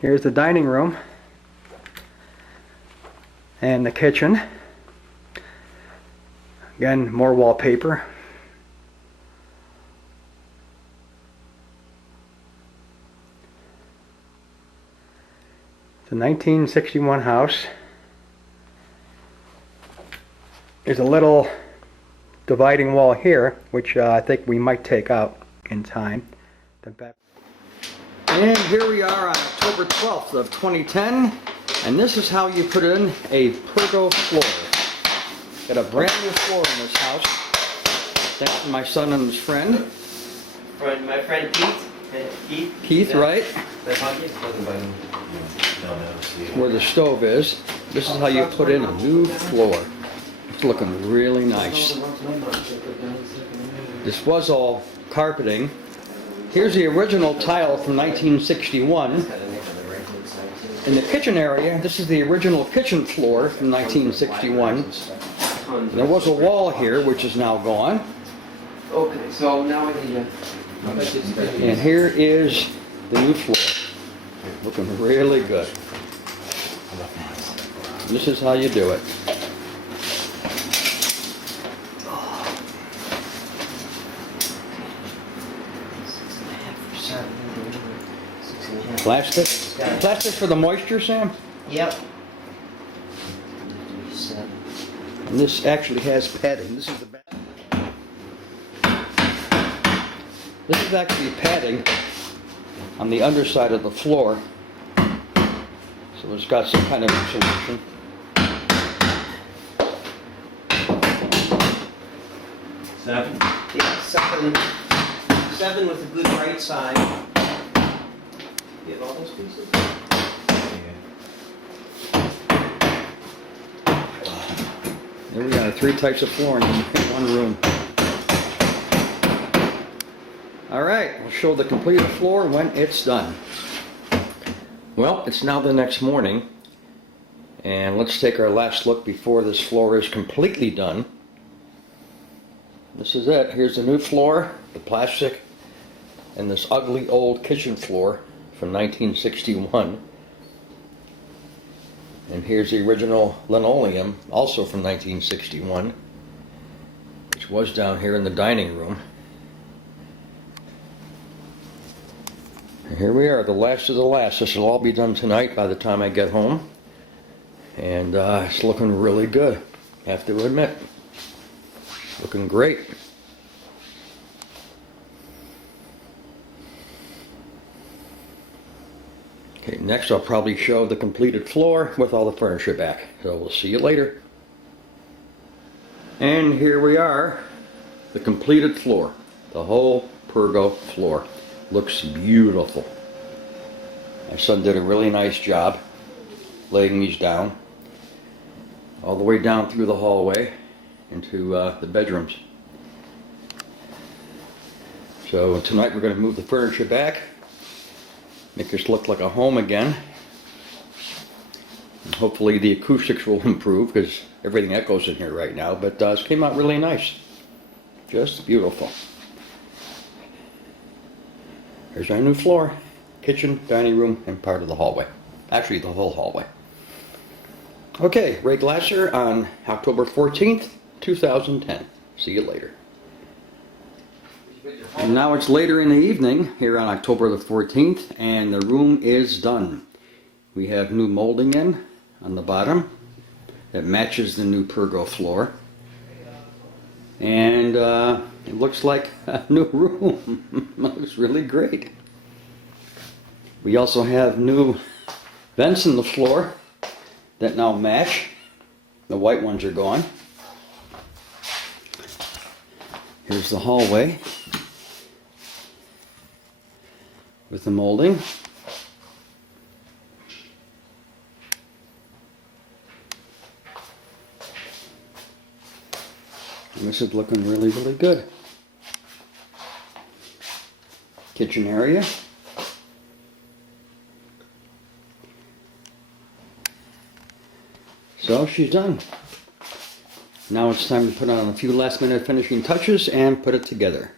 Here's the dining room and the kitchen. Again, more wallpaper. It's a 1961 house. There's a little dividing wall here, which I think we might take out in time. And here we are on October 12th of 2010, and this is how you put in a Pergo floor. Got a brand new floor in this house. Thanks to my son and his friend. My friend Keith. Keith, yeah. Right? No. Where the stove is. This is how you put in a new floor. It's looking really nice. This was all carpeting. Here's the original tile from 1961. In the kitchen area, this is the original kitchen floor from 1961. There was a wall here, which is now gone. Okay, so now I need to... And here is the new floor. Looking really good. This is how you do it. Plastic? Plastic for the moisture, Sam? Yep. And this actually has padding. This is the back. This is actually padding on the underside of the floor. So it's got some kind of insulation. Seven? Yeah, seven with a good right side. You have all those pieces? There we got 3 types of flooring in one room. Alright, we'll show the completed floor when it's done. Well, it's now the next morning, and let's take our last look before this floor is completely done. This is it. Here's the new floor, the plastic, and this ugly old kitchen floor from 1961. And here's the original linoleum, also from 1961, which was down here in the dining room. And here we are, the last of the last. This will all be done tonight by the time I get home. And it's looking really good, I have to admit. Looking great. Okay, next I'll probably show the completed floor with all the furniture back. So we'll see you later. And here we are, the completed floor. The whole Pergo floor. Looks beautiful. My son did a really nice job laying these down. All the way down through the hallway into the bedrooms. So tonight we're going to move the furniture back. Make this look like a home again. And hopefully the acoustics will improve because everything echoes in here right now. But it came out really nice. Just beautiful. Here's our new floor. Kitchen, dining room, and part of the hallway. Actually, the whole hallway. Okay, Ray Glasser on October 14th, 2010. See you later. And now it's later in the evening here on October the 14th, and the room is done. We have new molding in on the bottom that matches the new Pergo floor. And it looks like a new room. Looks really great. We also have new vents in the floor that now match. The white ones are gone. Here's the hallway with the molding. And this is looking really, really good. Kitchen area. So she's done. Now it's time to put on a few last minute finishing touches and put it together.